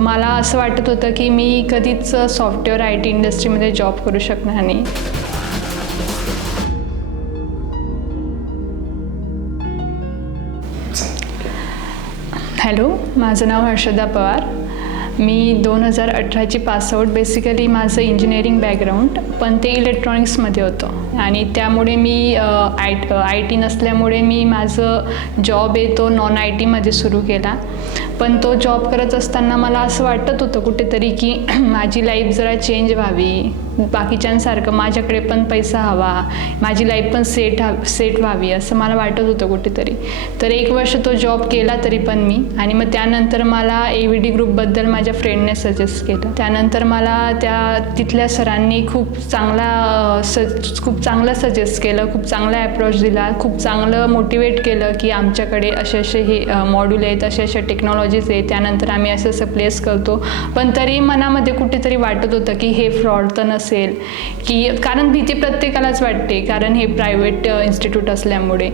मला असं वाटत होतं की मी कधीच सॉफ्टवेअर IT इंडस्ट्रीमध्ये जॉब करू शकणार नाही. हॅलो, माझं नाव हर्षदा पवार. मी 2018ची पासआउट. बेसिकली माझं इंजिनिअरिंग बॅकग्राऊंड, पण ते इलेक्ट्रॉनिक्समध्ये होतं आणि त्यामुळे मी IT नसल्यामुळे मी माझं जॉब आहे तो नॉन IT सुरू केला. पण तो जॉब करत असताना मला असं वाटत होतं कुठेतरी की माझी लाईफ जरा चेंज व्हावी, बाकीच्यांसारखं माझ्याकडे पण पैसा हवा, माझी लाईफ पण सेट व्हावी असं मला वाटत होतं कुठेतरी. तर 1 वर्ष तो जॉब केला तरी पण मी, आणि मग त्यानंतर मला AVD ग्रुपबद्दल माझ्या फ्रेंडने सजेस्ट केलं. त्यानंतर मला तिथल्या सरांनी खूप चांगलं सजेस्ट केलं, खूप चांगला अप्रोच दिला, खूप चांगलं मोटिवेट केलं की आमच्याकडे असे हे मॉड्यूल आहेत, अशा टेक्नॉलॉजीज आहेत, त्यानंतर आम्ही असं प्लेस करतो. पण तरी मनामध्ये कुठेतरी वाटत होतं की हे फ्रॉड तर नसेल, की कारण भीती प्रत्येकालाच वाटते, कारण हे प्रायव्हेट इन्स्टिट्यूट असल्यामुळे.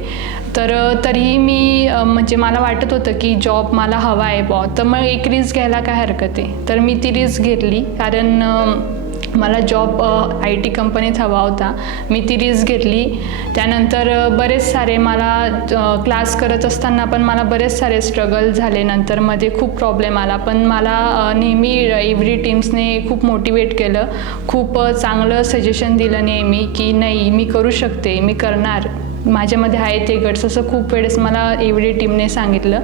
तर तरीही मी म्हणजे मला वाटत होतं की जॉब मला हवा आहे तर मग एक रिस्क घ्यायला काय हरकत आहे. तर मी ती रिस्क घेतली, कारण मला जॉब IT कंपनीत हवा होता. मी ती रिस्क घेतली. त्यानंतर बरेच सारे मला क्लास करत असताना पण मला बरेच सारे स्ट्रगल झाले. नंतर मध्ये खूप प्रॉब्लेम आला, पण मला नेहमी AVD टीम्सने खूप मोटिवेट केलं, खूप चांगलं सजेशन दिलं नेहमी की नाही, मी करू शकते, मी करणार, माझ्यामध्ये आहे ते गट्स, असं खूप वेळेस मला AVD टीमने सांगितलं.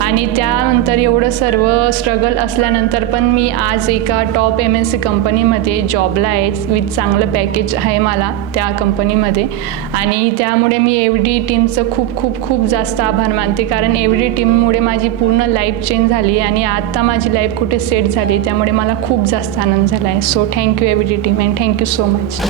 आणि त्यानंतर एवढं सर्व स्ट्रगल असल्यानंतर पण मी आज एका टॉप MNC कंपनीमध्ये जॉबला आहे, विथ चांगलं पॅकेज आहे मला त्या कंपनीमध्ये. आणि त्यामुळे मी AVD टीमचं खूप खूप खूप जास्त आभार मानते, कारण AVD टीममुळे माझी पूर्ण लाईफ चेंज झाली आणि आत्ता माझी लाईफ कुठे सेट झाली, त्यामुळे मला खूप जास्त आनंद झाला आहे. So thank you AVD team, and thank you so much.